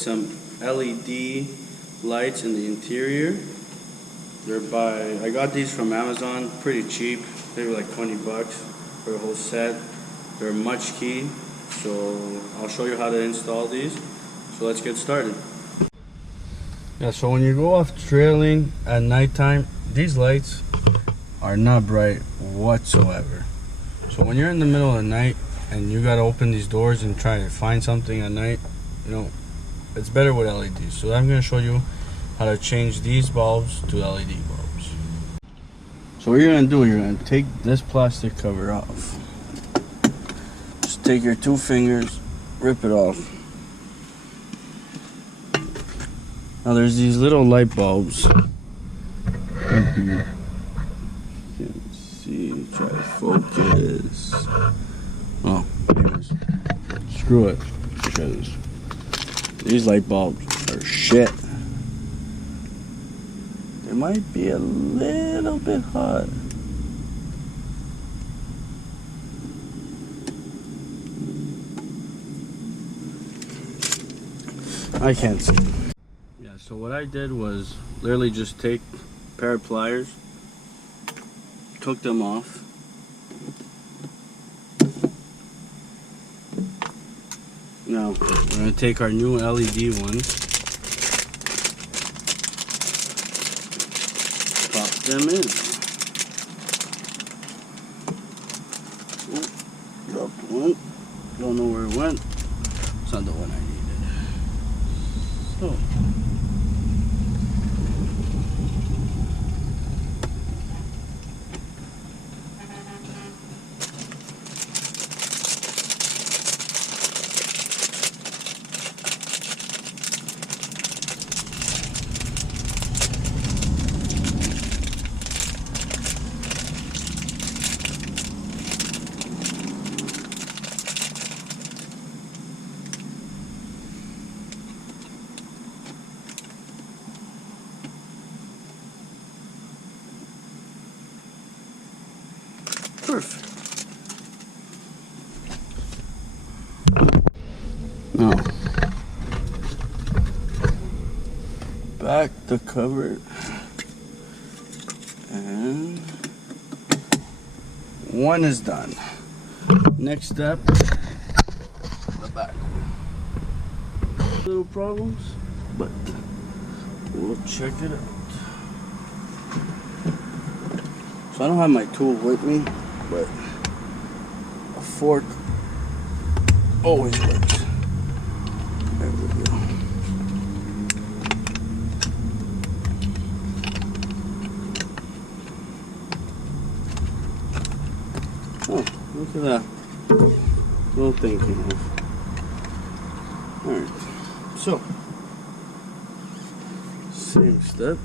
some LED lights in the interior. I got these from Amazon, pretty cheap. They were like 20 bucks for a whole set. They're much key, so I'll show you how to install these. So let's get started. Yeah, so when you go off trailing at nighttime, these lights are not bright whatsoever. So when you're in the middle of the night and you gotta open these doors and try to find something at night, you know, it's better with LEDs. So I'm gonna show you how to change these bulbs to LED bulbs. So what you're gonna do, you're gonna take this plastic cover off. Just take your 2 fingers, rip it off. Now there's these little light bulbs. You can see, try to focus. Oh, anyways, screw it, because these light bulbs are shit. They might be a little bit hot. I can't see. Yeah, so what I did was literally just take a pair of pliers, took them off. Now we're going to take our new LED ones, pop them in. Oh, dropped one. Don't know where it went. It's not the one I needed. So perfect. Now, back the cover, and one is done. Next step, the back. Little problems, but we'll check it out. So I don't have my tool with me, but a fork always works. There we go. Oh, look at that. Little thing came off. Alright, so same step.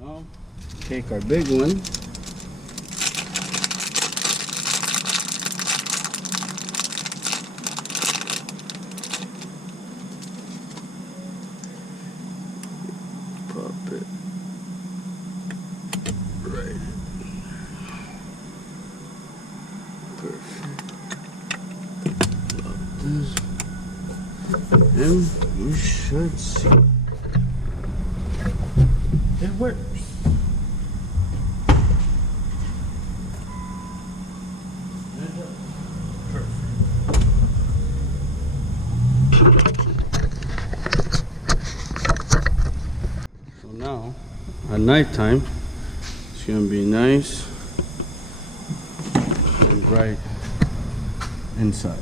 Now, take our big one, pop it right in. Perfect. Love this. And you should see it works. So now, at nighttime, it's going to be nice and bright inside.